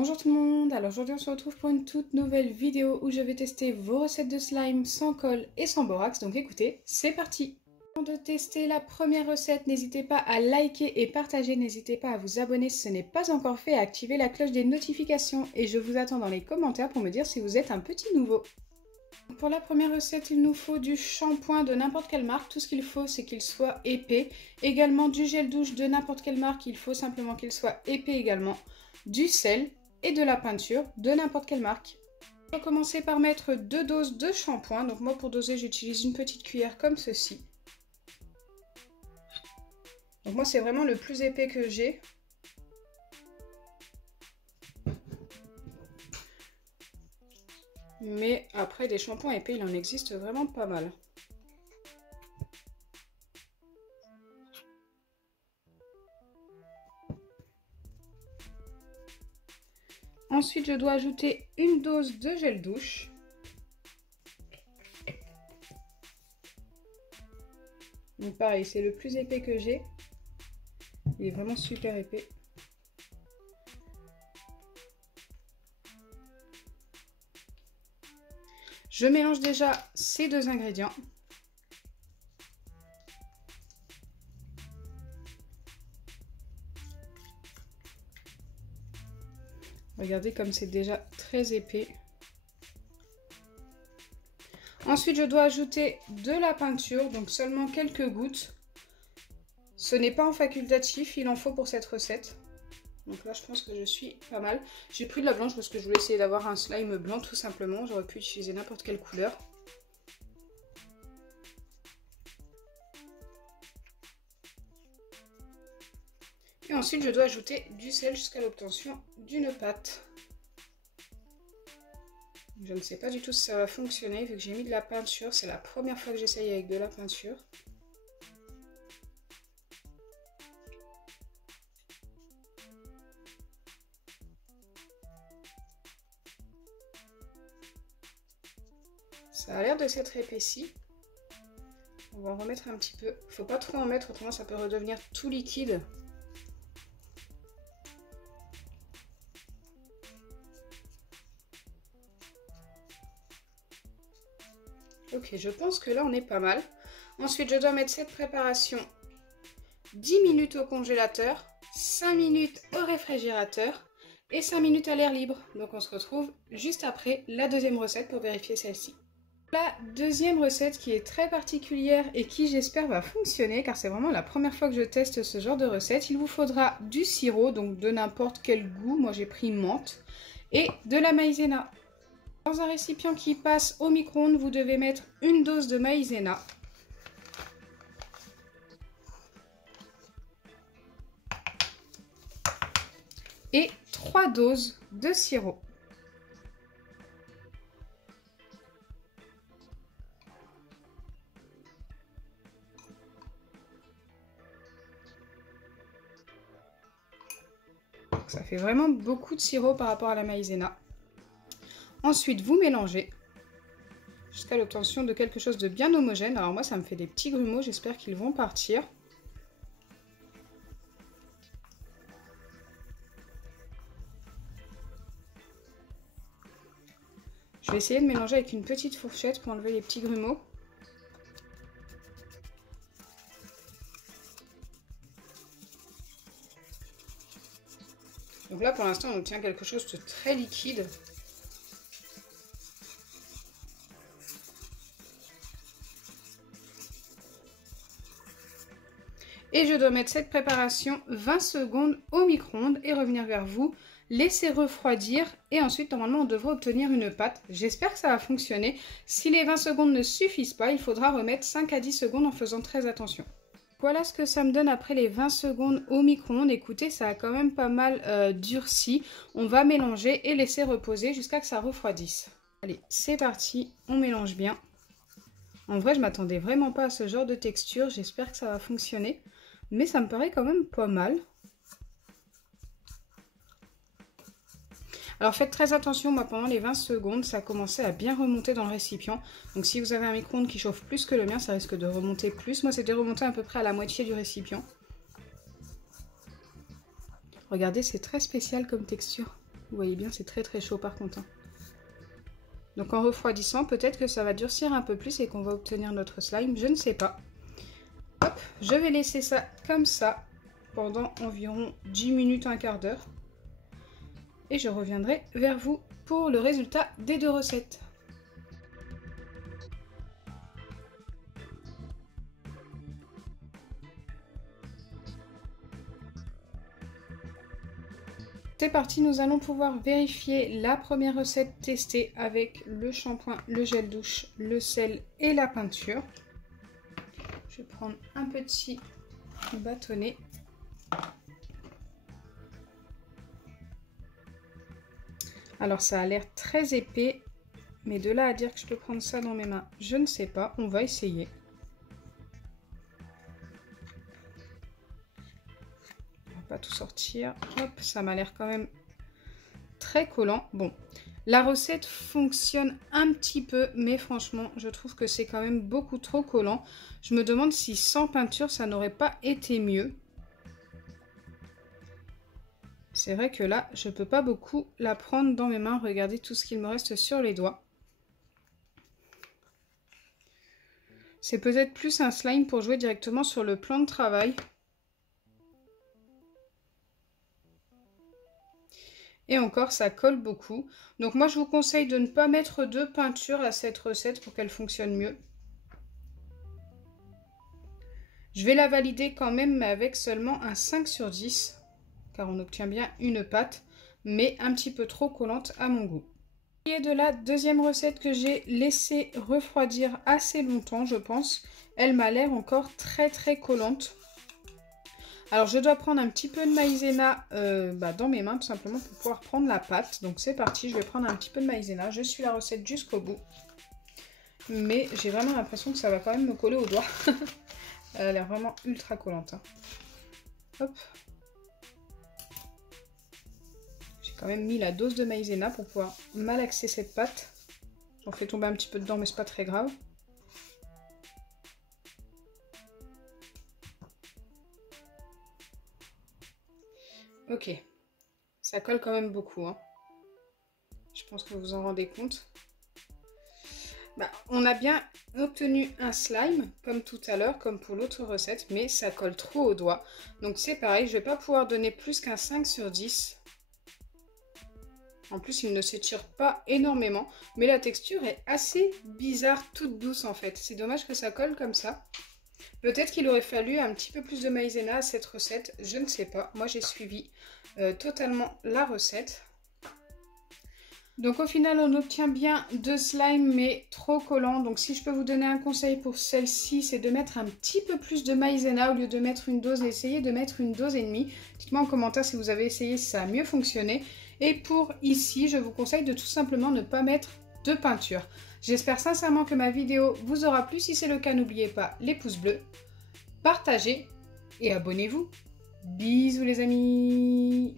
Bonjour tout le monde, alors aujourd'hui on se retrouve pour une toute nouvelle vidéo où je vais tester vos recettes de slime sans colle et sans borax, donc écoutez, c'est parti! Avant de tester la première recette, n'hésitez pas à liker et partager, n'hésitez pas à vous abonner si ce n'est pas encore fait, à activer la cloche des notifications et je vous attends dans les commentaires pour me dire si vous êtes un petit nouveau. Pour la première recette, il nous faut du shampoing de n'importe quelle marque. Tout ce qu'il faut, c'est qu'il soit épais. Également du gel douche de n'importe quelle marque. Il faut simplement qu'il soit épais également. Du sel et de la peinture de n'importe quelle marque. On va commencer par mettre 2 doses de shampoing. Donc moi, pour doser, j'utilise une petite cuillère comme ceci. Donc moi, c'est vraiment le plus épais que j'ai. Mais après, des shampoings épais, il en existe vraiment pas mal. Ensuite, je dois ajouter une dose de gel douche. Donc pareil, c'est le plus épais que j'ai. Il est vraiment super épais. Je mélange déjà ces deux ingrédients. Regardez comme c'est déjà très épais. Ensuite, je dois ajouter de la peinture, donc seulement quelques gouttes. Ce n'est pas en facultatif, il en faut pour cette recette. Donc là, je pense que je suis pas mal. J'ai pris de la blanche parce que je voulais essayer d'avoir un slime blanc tout simplement. J'aurais pu utiliser n'importe quelle couleur. Et ensuite, je dois ajouter du sel jusqu'à l'obtention d'une pâte. Je ne sais pas du tout si ça va fonctionner vu que j'ai mis de la peinture. C'est la première fois que j'essaye avec de la peinture. Ça a l'air de s'être épaissi. On va en remettre un petit peu. Faut pas trop en mettre, autrement ça peut redevenir tout liquide. Ok, je pense que là on est pas mal. Ensuite, je dois mettre cette préparation 10 minutes au congélateur, 5 minutes au réfrigérateur et 5 minutes à l'air libre. Donc on se retrouve juste après la deuxième recette pour vérifier celle-ci. La deuxième recette qui est très particulière et qui j'espère va fonctionner car c'est vraiment la première fois que je teste ce genre de recette. Il vous faudra du sirop, donc de n'importe quel goût, moi j'ai pris menthe, et de la maïzena. Dans un récipient qui passe au micro-ondes, vous devez mettre une dose de maïzena. Et 3 doses de sirop. Ça fait vraiment beaucoup de sirop par rapport à la maïzena. Ensuite, vous mélangez jusqu'à l'obtention de quelque chose de bien homogène. Alors moi, ça me fait des petits grumeaux, j'espère qu'ils vont partir. Je vais essayer de mélanger avec une petite fourchette pour enlever les petits grumeaux. Donc là, pour l'instant, on obtient quelque chose de très liquide. Et je dois mettre cette préparation 20 secondes au micro-ondes et revenir vers vous, laisser refroidir et ensuite normalement on devrait obtenir une pâte. J'espère que ça va fonctionner. Si les 20 secondes ne suffisent pas, il faudra remettre 5 à 10 secondes en faisant très attention. Voilà ce que ça me donne après les 20 secondes au micro-ondes. Écoutez, ça a quand même pas mal durci. On va mélanger et laisser reposer jusqu'à ce que ça refroidisse. Allez, c'est parti, on mélange bien. En vrai, je m'attendais vraiment pas à ce genre de texture. J'espère que ça va fonctionner. Mais ça me paraît quand même pas mal. Alors faites très attention, moi pendant les 20 secondes, ça a commencé à bien remonter dans le récipient. Donc si vous avez un micro-ondes qui chauffe plus que le mien, ça risque de remonter plus. Moi c'était remonté à peu près à la moitié du récipient. Regardez, c'est très spécial comme texture. Vous voyez bien, c'est très très chaud par contre. Hein. Donc en refroidissant, peut-être que ça va durcir un peu plus et qu'on va obtenir notre slime, je ne sais pas. Hop, je vais laisser ça comme ça pendant environ 10 minutes, un quart d'heure. Et je reviendrai vers vous pour le résultat des deux recettes. C'est parti, nous allons pouvoir vérifier la première recette testée avec le shampoing, le gel douche, le sel et la peinture. Je vais prendre un petit bâtonnet. Alors ça a l'air très épais, mais de là à dire que je peux prendre ça dans mes mains, je ne sais pas, on va essayer. Pas tout sortir. Hop, ça m'a l'air quand même très collant. Bon, la recette fonctionne un petit peu, mais franchement, je trouve que c'est quand même beaucoup trop collant. Je me demande si sans peinture, ça n'aurait pas été mieux. C'est vrai que là, je peux pas beaucoup la prendre dans mes mains. Regardez tout ce qu'il me reste sur les doigts. C'est peut-être plus un slime pour jouer directement sur le plan de travail. Et encore, ça colle beaucoup. Donc moi, je vous conseille de ne pas mettre de peinture à cette recette pour qu'elle fonctionne mieux. Je vais la valider quand même, mais avec seulement un 5 sur 10. Car on obtient bien une pâte, mais un petit peu trop collante à mon goût. Et de la deuxième recette que j'ai laissé refroidir assez longtemps, je pense. Elle m'a l'air encore très très collante. Alors je dois prendre un petit peu de maïzena dans mes mains tout simplement pour pouvoir prendre la pâte. Donc c'est parti, je vais prendre un petit peu de maïzena. Je suis la recette jusqu'au bout. Mais j'ai vraiment l'impression que ça va quand même me coller aux doigts. Elle a l'air vraiment ultra collante. Hein. Hop. J'ai quand même mis la dose de maïzena pour pouvoir malaxer cette pâte. J'en fais tomber un petit peu dedans mais c'est pas très grave. Ok, ça colle quand même beaucoup. Hein. Je pense que vous vous en rendez compte. On a bien obtenu un slime, comme tout à l'heure, comme pour l'autre recette, mais ça colle trop aux doigts. Donc c'est pareil, je ne vais pas pouvoir donner plus qu'un 5 sur 10. En plus, il ne s'étire pas énormément, mais la texture est assez bizarre, toute douce en fait. C'est dommage que ça colle comme ça. Peut-être qu'il aurait fallu un petit peu plus de maïzena à cette recette, je ne sais pas. Moi, j'ai suivi totalement la recette. Donc au final, on obtient bien deux slimes, mais trop collants. Donc si je peux vous donner un conseil pour celle-ci, c'est de mettre un petit peu plus de maïzena au lieu de mettre une dose. Essayez de mettre une dose et demie. Dites-moi en commentaire si vous avez essayé, si ça a mieux fonctionné. Et pour ici, je vous conseille de tout simplement ne pas mettre de peinture. J'espère sincèrement que ma vidéo vous aura plu. Si c'est le cas, n'oubliez pas les pouces bleus, partagez et abonnez-vous. Bisous les amis!